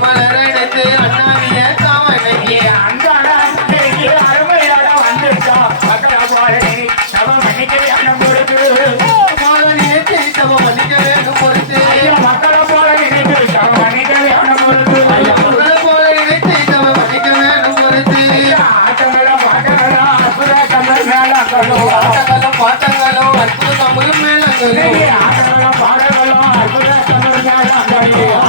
மலரெடுத்து அண்ணாவிய தாவணகி அன்பான அருமையோட வந்துட்டா மக்களை போல சவ மன்னிக்க வேணும் பொறுத்து மாதனியத்தை சம மன்னிக்க வேண்டும் பொறுத்து மக்களை போல நினைத்து சவ மன்னிக்க வேணும் பொறுத்து மக்களை போல நினைத்தை சம மன்னிக்க வேண்டும் பொறுத்து ஆட்டங்களும் பாட்டங்களும் அற்புத தமிழ் மேளங்களும் பாட்டங்களும் அற்புத தமிழ் மேளங்களும் ஆட்டங்களும் பாடங்களும் அற்புத தமிழ் மேளங்களும்